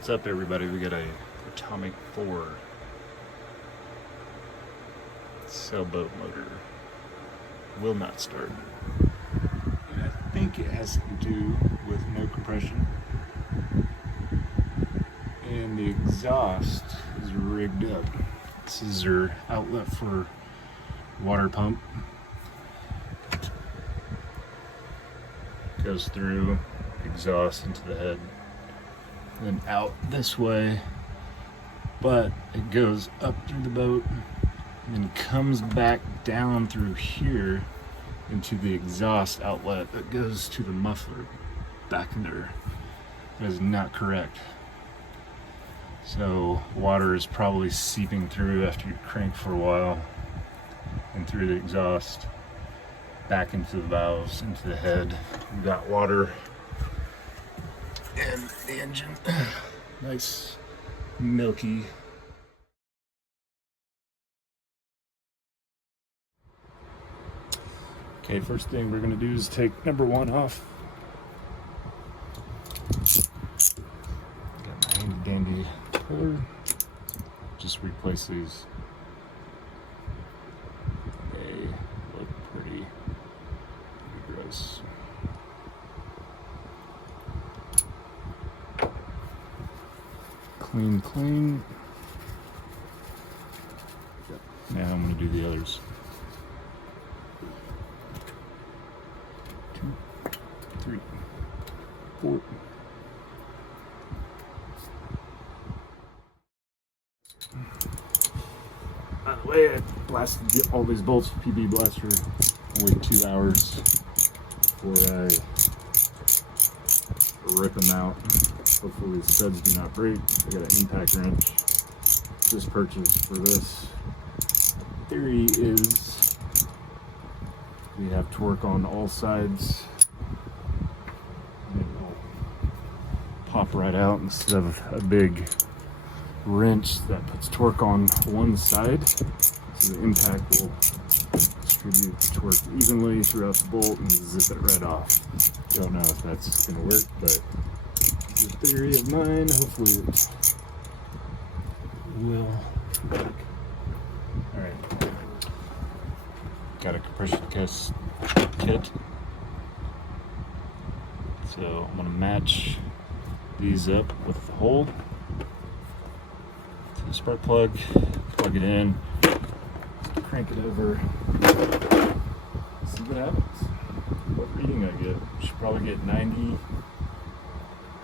What's up, everybody? We got a Atomic 4 sailboat motor. Will not start. And I think it has to do with no compression. And the exhaust is rigged up. This is your outlet for water pump. Goes through exhaust into the head, then out this way, but it goes up through the boat and then comes back down through here into the exhaust outlet that goes to the muffler back in there. That is not correct. So water is probably seeping through after you crank for a while and through the exhaust back into the valves, into the head. We've got water in the engine. Nice milky. Okay, first thing we're gonna do is take number one off. Got my handy dandy puller. Just replace these. They look pretty gross. Clean. Now I'm going to do the others. 2, 3, 4. By the way, I blasted all these bolts with PB Blaster. Wait 2 hours before I rip them out. Hopefully the studs do not break. I got an impact wrench just purchased for this. Theory is we have torque on all sides and it'll pop right out instead of a big wrench that puts torque on one side. So the impact will distribute the torque evenly throughout the bolt and zip it right off. Don't know if that's going to work, but it's a theory of mine. Hopefully it will work. Alright. Got a compression test kit. So I'm going to match these up with the hole to the spark plug, plug it in, crank it over, see what happens. What reading I get. Should probably get 90,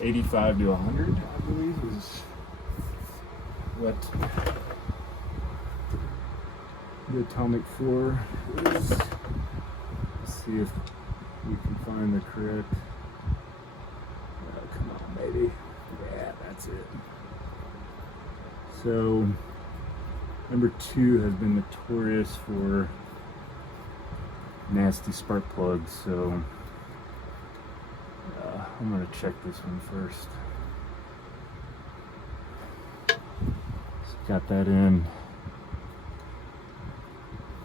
85 to 100, I believe is what the Atomic 4 is. Let's see if we can find the correct. Oh, come on, baby. Yeah, that's it. So, number 2 has been notorious for nasty spark plugs, so I'm going to check this one first. So got that in.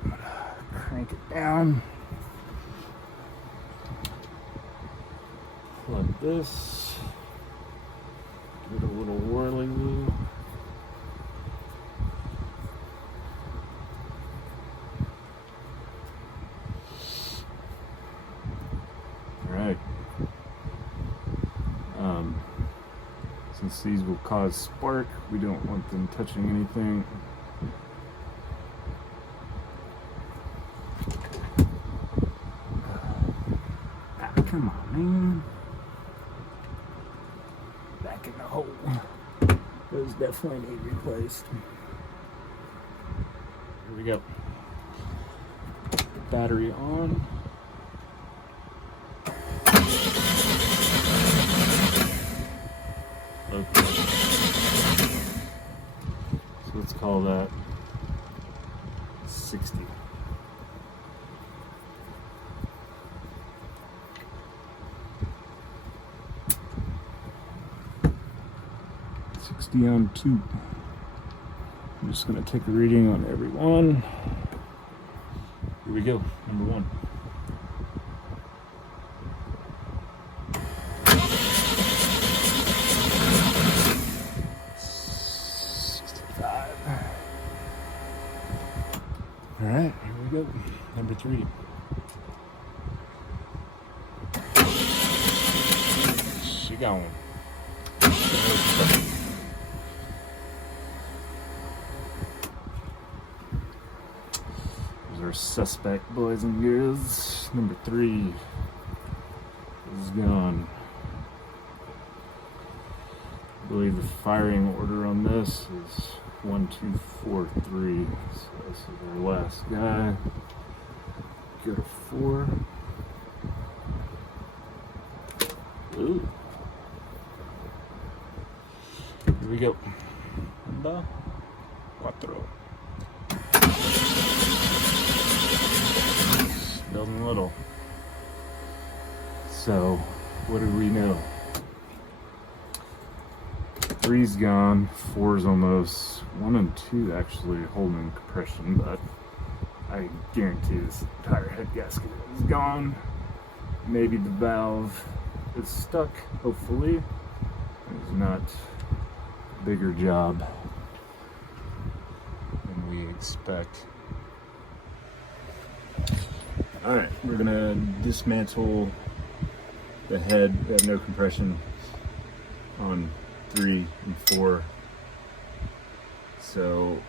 I'm going to crank it down. Plug this. Give it a little whirly wheel. Since these will cause spark, we don't want them touching anything. Come on, man. Back in the hole. Those definitely need replaced. Here we go. Battery on. Okay. So let's call that 60. On 2. I'm just going to take a reading on every one. Here we go, number 1. Number 3. She gone. There's our suspect, boys and girls. Number 3 is gone. I believe the firing order on this is 1, 2, 4, 3. So this is our last guy. Go to 4. Ooh. Here we go. Anda. 4. Building little. So, what do we know? 3's gone, 4's almost, 1 and 2 actually holding compression, but I guarantee this entire head gasket is gone. Maybe the valve is stuck, hopefully. It's not a bigger job than we expect. Alright, we're gonna dismantle the head. We have no compression on 3 and 4. So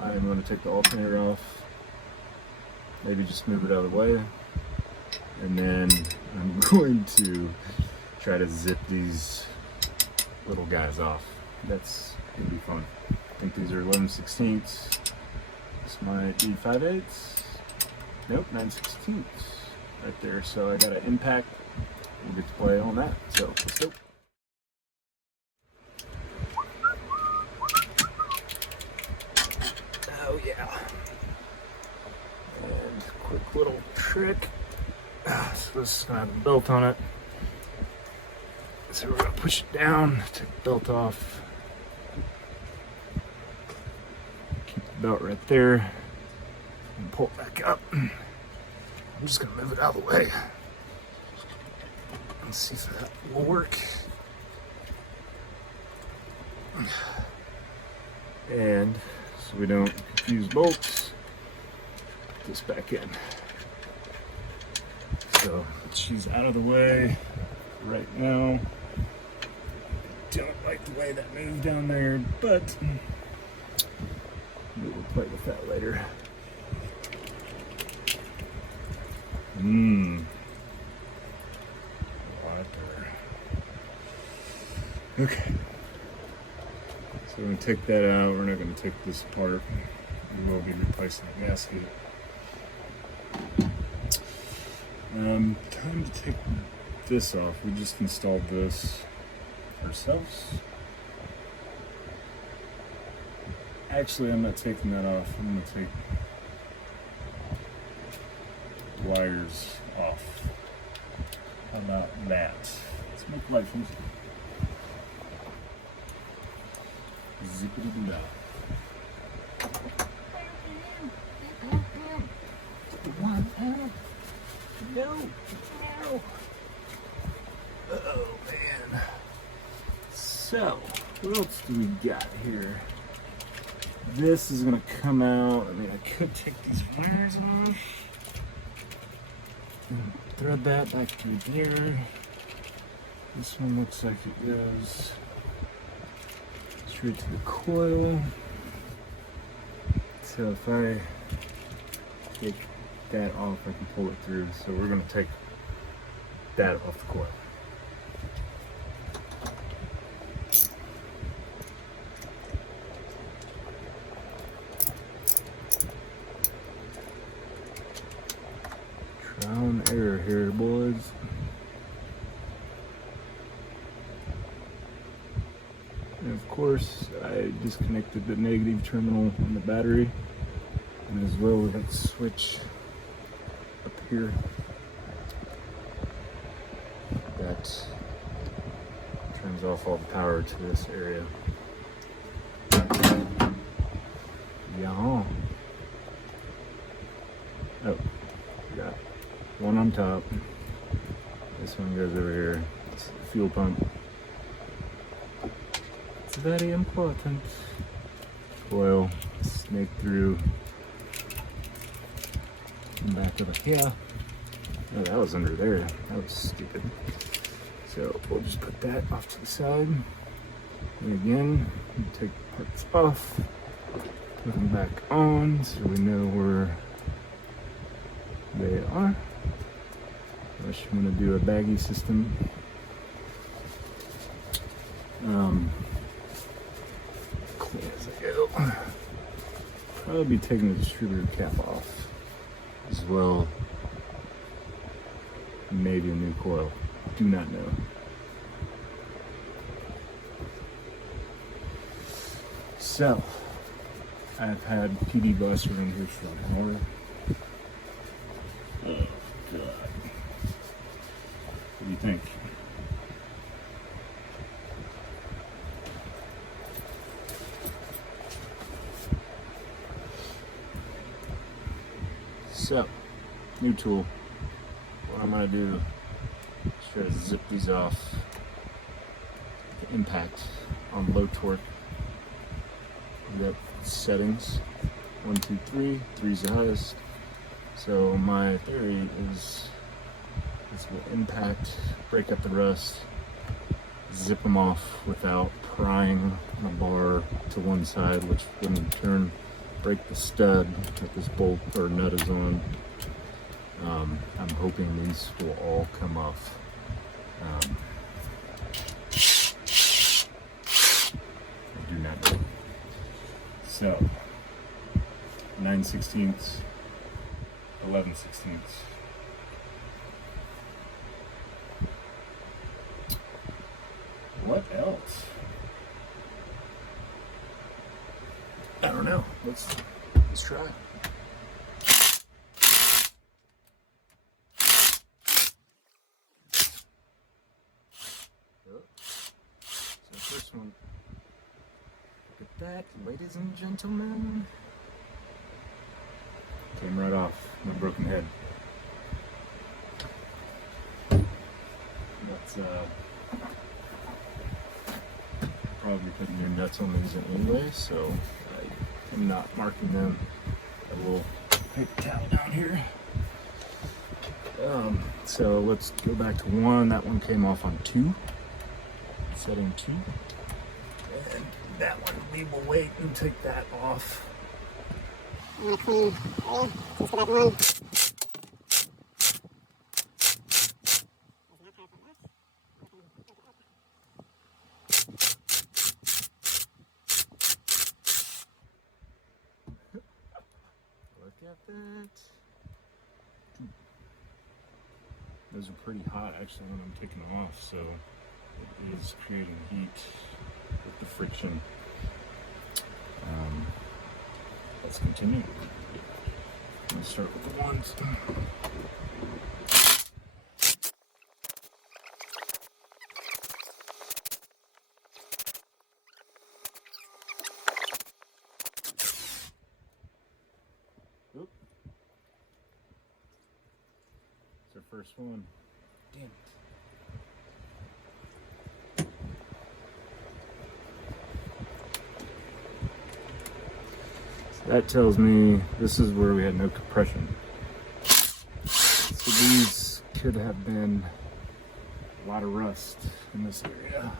I'm going to take the alternator off, maybe just move it out of the way, and then I'm going to try to zip these little guys off. That's going to be fun. I think these are 11/16. This might be 5/8. Nope, 9/16 right there. So I got an impact. We'll get to play on that. So let's go. Oh yeah. And quick little trick. So this is gonna have a belt on it. So we're gonna push it down, take the belt off. Keep the belt right there. And pull it back up. I'm just gonna move it out of the way. Let's see if that will work. And so we don't confuse bolts, put this back in. So she's out of the way right now. Don't like the way that moved down there, but we will play with that later. Okay. So we're going to take that out. We're not going to take this apart. We will be replacing the gasket. Time to take this off. We just installed this ourselves. Actually, I'm not taking that off. I'm going to take the wires off. How about that? Let's make life easy. Zippity da. No. Oh man. So, what else do we got here? This is gonna come out. I mean, I could take these wires off and thread that back through here. This one looks like it goes straight to the coil. So if I take that off, I can pull it through. So we're going to take that off the coil. Trial and error here, boys. And of course, I disconnected the negative terminal on the battery, and as well with that switch up here that turns off all the power to this area. Yeah. Oh, we got one on top. This one goes over here. It's the fuel pump. It's very important. Coil, snake through. Come back over here. Oh, that was under there. That was stupid. So we'll just put that off to the side. And again, take parts off, put them back on so we know where they are. Unless you want to do a baggy system. Clean as I go. Probably be taking the distributor cap off as well. Maybe a new coil. Do not know. So, I've had PD bus around here for an hour. Oh God. What do you think? So, new tool. What I'm going to do is try to zip these off. The impact on low torque. We got settings 1, 2, 3. 3 is the highest. So my theory is this will impact, break up the rust, zip them off without prying the bar to one side, which would in turn break the stud that this bolt or nut is on. I'm hoping these will all come off. I do not know. So, 9/16, 11/16. What else? I don't know. Let's try. So first one. Look at that, ladies and gentlemen. Came right off my broken head. That's probably putting new nuts on these anyway, so I am not marking them. A little paper towel down here. So let's go back to 1. That one came off on 2. Setting 2. And that one we will wait and take that off. I'm gonna clean oil. Let's go back 1. Look at that. Those are pretty hot actually when I'm taking them off, so it is creating heat with the friction. Let's continue. Let's start with the 1s. Oop. It's our first one. Damn it. That tells me this is where we had no compression. So these could have been a lot of rust in this area.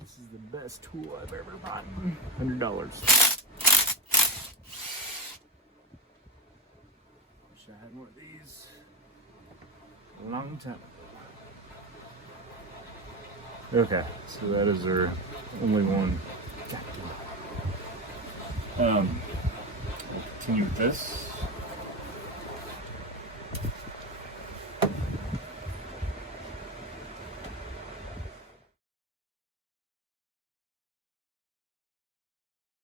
This is the best tool I've ever bought. $100. Wish I had one of these a long time ago. Okay, so that is our only one. I'll continue with this.